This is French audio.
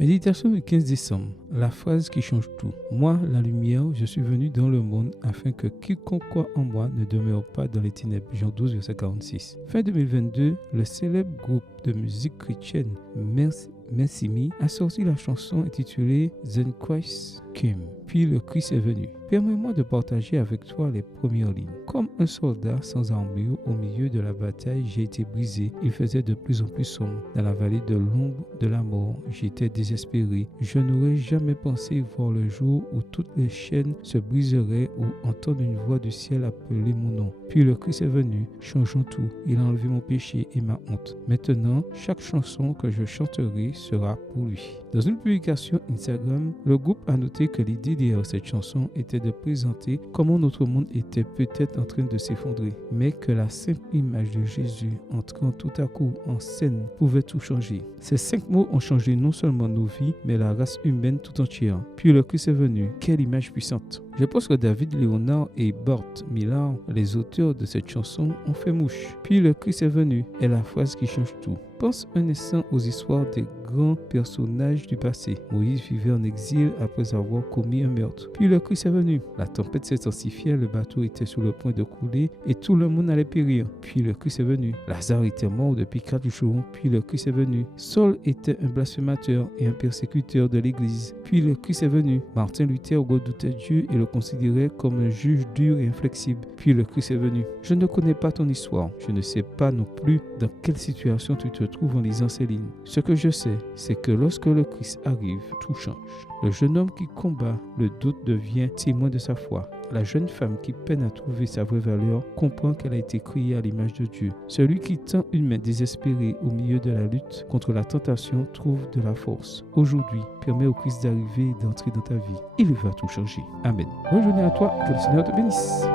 Méditation du 15 décembre, la phrase qui change tout. Moi, la lumière, je suis venu dans le monde afin que quiconque croit en moi ne demeure pas dans les ténèbres. Jean 12, verset 46. Fin 2022, le célèbre groupe de musique chrétienne Mercy a sorti la chanson intitulée Then Christ Came, puis le Christ est venu. Permets-moi de partager avec toi les premières lignes. Comme un soldat sans armure au milieu de la bataille, j'ai été brisé. Il faisait de plus en plus sombre. Dans la vallée de l'ombre de la mort, j'étais désespéré. Je n'aurais jamais pensé voir le jour où toutes les chaînes se briseraient ou entendre une voix du ciel appeler mon nom. Puis le Christ est venu, changeant tout. Il a enlevé mon péché et ma honte. Maintenant, chaque chanson que je chanterai sera pour lui. Dans une publication Instagram, le groupe a noté que l'idée derrière cette chanson était de présenter comment notre monde était peut-être en train de s'effondrer, mais que la simple image de Jésus entrant tout à coup en scène pouvait tout changer. Ces 5 mots ont changé non seulement nos vies, mais la race humaine tout entière. Puis le Christ est venu. Quelle image puissante! Je pense que David Léonard et Bart Millard, les auteurs de cette chanson, ont fait mouche. Puis le Christ est venu est la phrase qui change tout. Pense un instant aux histoires des grands personnages du passé. Moïse vivait en exil après avoir commis un meurtre. Puis le Christ est venu. La tempête s'intensifiait, le bateau était sur le point de couler et tout le monde allait périr. Puis le Christ est venu. Lazare était mort depuis 4 jours. Puis le Christ est venu. Saul était un blasphémateur et un persécuteur de l'Église. Puis le Christ est venu. Martin Luther redoutait Dieu et le considérait comme un juge dur et inflexible. Puis le Christ est venu. Je ne connais pas ton histoire. Je ne sais pas non plus dans quelle situation tu te trouves en lisant ces lignes. Ce que je sais, c'est que lorsque le Christ arrive, tout change. Le jeune homme qui combat le doute devient témoin de sa foi. La jeune femme qui peine à trouver sa vraie valeur comprend qu'elle a été créée à l'image de Dieu. Celui qui tend une main désespérée au milieu de la lutte contre la tentation trouve de la force. Aujourd'hui, permets au Christ d'arriver et d'entrer dans ta vie. Il va tout changer. Amen. Bonne journée à toi, que le Seigneur te bénisse.